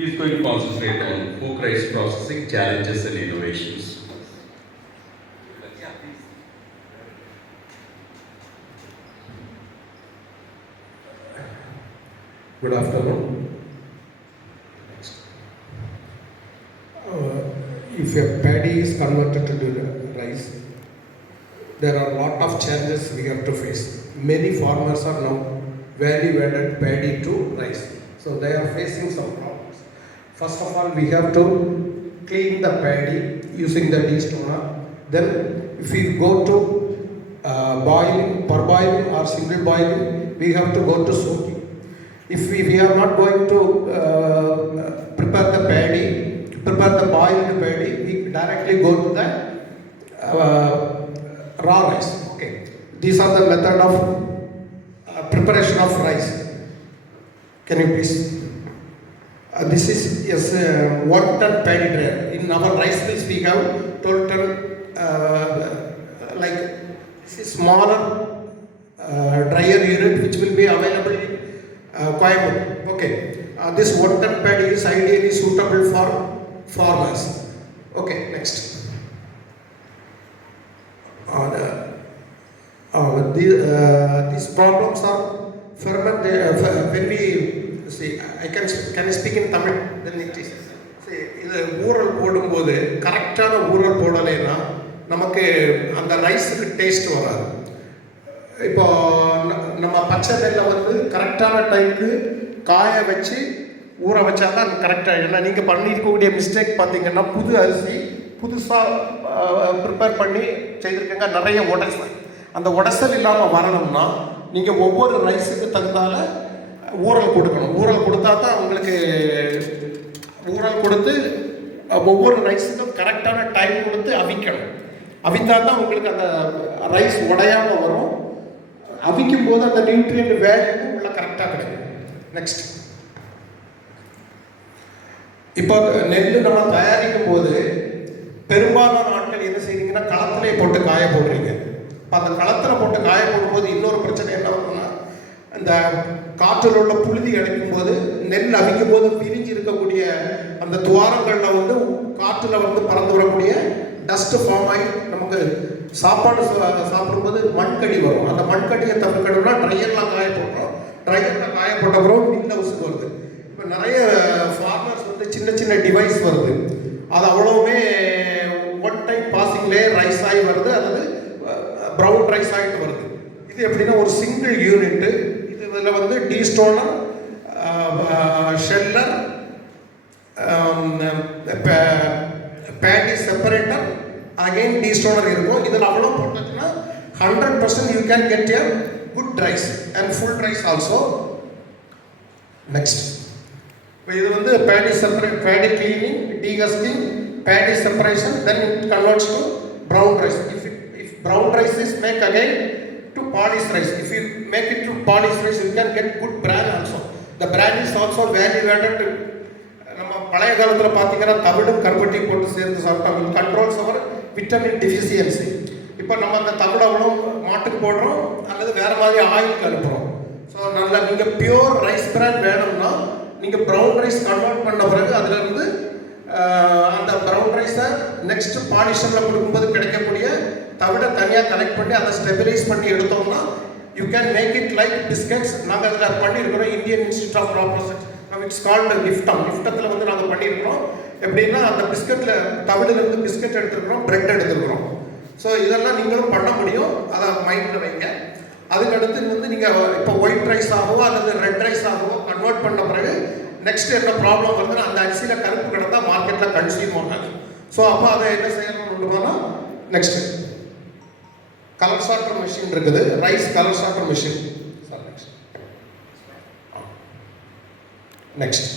He is going to concentrate on folk rice processing challenges and innovations. Good afternoon. If a paddy is converted to rice, there are a lot of challenges we have to face. Many farmers are now value-added paddy to rice, so they are facing some problems. First of all, we have to clean the paddy using the destoner. Then, if we go to boiling, parboiling or single boiling, we have to go to soaking. If we are not going to prepare the paddy, prepare the boiled paddy, we directly go to the raw rice. Okay, these are the method of preparation of rice. Can you please? This is yes, 1 ton paddy dryer. In our rice mills we have 12 ton. Like this is smaller dryer unit which will be available in Coimbatore. Okay, this 1 ton paddy is ideally suitable for farmers. Okay, next. These problems are ferment when we see. Can I speak in Tamil? Then it is. இது ஊறல் போடும்போது கரெக்டான ஊறல் போடலைன்னா நமக்கு அந்த ரைஸுக்கு taste வராது. இப்போ நம்ம பச்சை நெல்லை வந்து கரெக்டான டைமுக்கு காய வச்சு ஊற வச்சா தான் கரெக்டாக. ஏன்னா நீங்கள் பண்ணியிருக்கக்கூடிய மிஸ்டேக் பார்த்தீங்கன்னா புது அரிசி புதுசாக ப்ரிப்பேர் பண்ணி செய்திருக்கங்க, நிறைய உடசல். அந்த உடசல் இல்லாமல் வரணும்னா நீங்கள் ஒவ்வொரு ரைஸுக்கு தகுந்தால ஊறல் கொடுக்கணும். ஊறல் கொடுத்தா தான் உங்களுக்கு ஊறல் கொடுத்து ஒவ்வொரு ரைஸுக்கும் கரெக்டான டைம் கொடுத்து அவிக்கணும். அவித்தா தான் உங்களுக்கு அந்த ரைஸ் உடையாமல் வரும். அவிக்கும் போது அந்த நியூட்ரியன்ட் வேல்யூ உள்ள கரெக்டாக கிடைக்கும். நெக்ஸ்ட், இப்போ நெல் நம்ம தயாரிக்கும் போது பெரும்பாலான ஆட்கள் என்ன செய்றீங்கன்னா களத்திலே போட்டு காய போடுறீங்க. இப்போ அந்த களத்தில் போட்டு காய போடும்போது இன்னொரு பிரச்சனை என்ன வரும்னா, அந்த காற்றில் உள்ள புழுதி அடிக்கும் போது நெல் அவிக்கும் போது பிரிஞ்சு இருக்கக்கூடிய அந்த துவாரங்களில் வந்து காற்றில் வந்து பறந்து வரக்கூடிய டஸ்ட் ஃபார்ம் ஆகி நமக்கு சாப்பாடு சாப்பிடும்போது மண்கடி வரும். அந்த மண்கடியை தவிர்க்கணும்னா ட்ரையர்லாம் காய போடுறோம். ட்ரையரில் காய போட்ட பிறகு மில்ல உசுக்கு வருது. இப்போ நிறைய ஃபார்மர்ஸ் வந்து சின்ன சின்ன டிவைஸ் வருது. அது அவ்வளவுமே ஒன் டைம் பாசிங்லேயே ரைஸ் ஆகி வருது, அல்லது ப்ரௌன் ரைஸ் ஆகிட்டு வருது. இது எப்படின்னா ஒரு சிங்கிள் யூனிட்டு. இதில் வந்து destoner, sheller, paddy separator, again destoner இருக்கும். இதில் அவ்வளோ போட்டதுன்னா 100% you can get a good rice and full rice also. Next, இப்போ இது வந்து பேடி செப்பரேட், பேடி கிளீனிங், டீகஸ்டிங், paddy separation, then it converts to brown rice. If brown rice is make again to polished rice. If you make it to polished rice, you can get good bran also. The bran is also value added. நம்ம பழைய காலத்தில் பார்த்தீங்கன்னா தவிடும் கருப்பட்டி போட்டு சேர்ந்து சாப்பிட்டோம். Controls அவர் vitamin deficiency. இப்போ நம்ம அந்த தவிடவளும் மாட்டுக்கு போடுறோம் அல்லது வேறு மாதிரி ஆயிலுக்கு அனுப்புகிறோம். ஸோ நல்லா நீங்கள் பியூர் ரைஸ் பிராண்ட் வேணும்னா நீங்கள் ப்ரௌன் ரைஸ் கன்வெர்ட் பண்ண பிறகு அதிலிருந்து அந்த ப்ரௌன் ரைஸை நெக்ஸ்ட் பாலிஷரில் கொடுக்கும்போது கிடைக்கக்கூடிய தவிட தனியாக கலெக்ட் பண்ணி அதை ஸ்டெபிலைஸ் பண்ணி எடுத்தோம்னா you can make it like biscuits. நாங்கள் அதில் பண்ணியிருக்கிறோம் Indian institute of raw process, it's called NIFTEM. நிஃப்டத்தில் வந்து நாங்கள் பண்ணியிருக்கிறோம். எப்படின்னா அந்த பிஸ்கெட்டில் தவிடிலிருந்து பிஸ்கெட் எடுத்துருக்குறோம், பிரெட் எடுத்துருக்குறோம். ஸோ இதெல்லாம் நீங்களும் பண்ண முடியும், அதை மைண்டில் வைங்க. அதுக்கடுத்து வந்து நீங்கள் இப்போ ஒயிட் ரைஸ் ஆகவோ அல்லது ரெட் ரைஸ் ஆகவோ கன்வெர்ட் பண்ண பிறகு நெக்ஸ்ட் என்ன ப்ராப்ளம் வருதுன்னா அந்த அரிசியில் கருப்பு கிடந்தா மார்க்கெட்டில் கன்சியூம் ஆகாது. ஸோ அப்போ அதை என்ன செய்யணும்னா நெக்ஸ்ட்டு கலர் சார்ட்டர் மிஷின் இருக்குது, rice colour charter machine. Next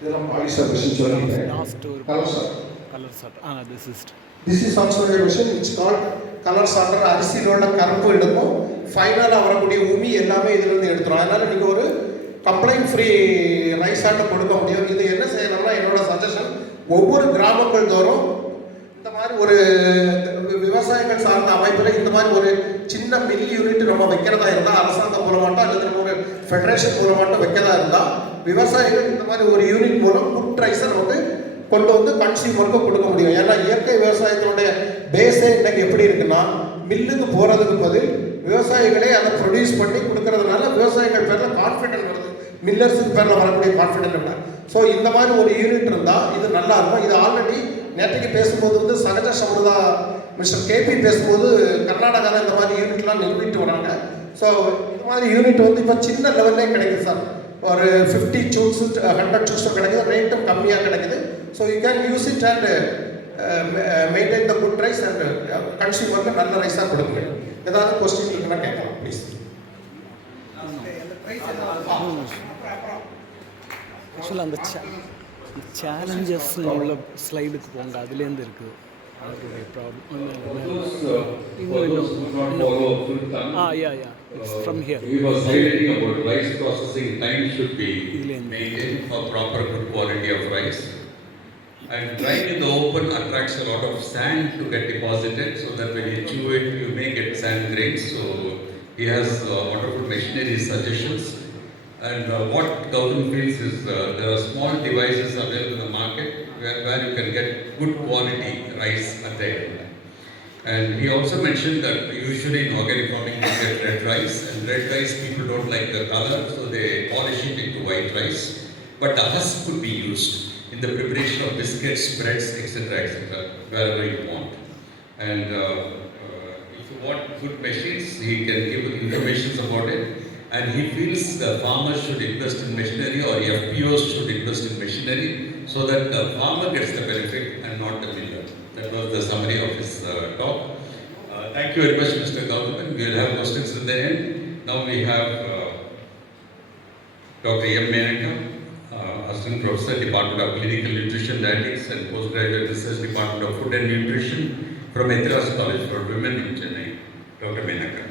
இதெல்லாம் பாலிஷர் மிஷின் சொல்லுங்க. Colour charter, this is also a machine which called colour charter. அரிசியில் உள்ள கருப்பு எடுக்கும், ஃபைனலாக வரக்கூடிய உமி எல்லாமே இதிலிருந்து எடுத்துரும். அதனால் நீங்கள் ஒரு கம்ப்ளைண்ட் ஃப்ரீ ரைஸ் ஆட்டை கொடுக்க முடியும். இது என்ன செய்யணும்னா என்னோட சஜஷன், ஒவ்வொரு கிராமங்கள் தோறும் இந்த மாதிரி ஒரு விவசாயிகள் சார்ந்த அமைப்பில் இந்த மாதிரி ஒரு சின்ன மில் யூனிட் நம்ம வைக்கிறதா இருந்தால் அரசாங்கம் மூலமாட்டோ அல்லது நம்ம ஒரு ஃபெடரேஷன் மூலமாட்டோ வைக்கிறதா இருந்தால் விவசாயிகள் இந்த மாதிரி ஒரு யூனிட் மூலம் ஃபுட் ரைஸை நமக்கு கொண்டு வந்து கன்சியூமருக்கு கொடுக்க முடியும். ஏன்னா இயற்கை விவசாயத்தினுடைய பேஸே இன்னைக்கு எப்படி இருக்குன்னா, மில்லுக்கு போகிறதுக்கு பதில் விவசாயிகளே அதை ப்ரொடியூஸ் பண்ணி கொடுக்கறதுனால விவசாயிகள் பேரில் கான்ஃபிடென்ட் வருது, மில்லர்ஸுக்கு பேரில் வரக்கூடிய கான்ஃபிடென்ட் இல்லை. ஸோ இந்த மாதிரி ஒரு யூனிட் இருந்தால் இது நல்லா இருக்கும். இது ஆல்ரெடி நேற்றைக்கு பேசும்போது வந்து சகஜ சமுதா மிஸ்டர் கேபி பேசும்போது கர்நாடகாவில் இந்த மாதிரி யூனிட்லாம் நிறுவிட்டு வராங்க. ஸோ இந்த மாதிரி யூனிட் வந்து இப்போ சின்ன லெவல்லே கிடைக்குது சார். ஒரு 50 சூட்ஸ் 100 சூட்ஸ் கிடைக்குது, ரேட்டும் கம்மியாக கிடைக்குது. So you can use it and maintain the good rice அண்ட் கன்சியூமருக்கு நல்ல ரைஸாக கொடுங்க. ஏதாவது கொஸ்டின் இருக்குன்னா கேட்கலாம் ப்ளீஸ். ஆக்சுவலாக அந்த சேலஞ்சஸ் உள்ள ஸ்லைடுக்கு போங்க, அதுலேருந்து இருக்குது அதோடைய problem. From here He was highlighting about rice processing time should be maintained for proper good quality of rice. And drying in the open attracts a lot of sand to get deposited, so that when you chew it, you may get sand grains. So he has wonderful machinery suggestions. And what Gautam feels is there are small devices available in the market where you can get good quality rice at the end. And he also mentioned that usually in organic farming you get red rice, and red rice people don't like the color, so they polish it into white rice. But the husk could be used in the preparation of biscuits, breads, etc., wherever you want. And if you want good machines, he can give information about it. And he feels the farmers should invest in machinery, or FPOs should invest in machinery, so that the farmer gets the benefit and not the miller. That was the summary of his talk. Thank you very much, Mr. Gautam. We will have questions in the end. Now we have Dr. M. Menaka, Assistant Professor, Department of Clinical Nutrition, Dietetics and Postgraduate Research, Department of Food and Nutrition from Ethras College for Women in Chennai. Dr. Menaka.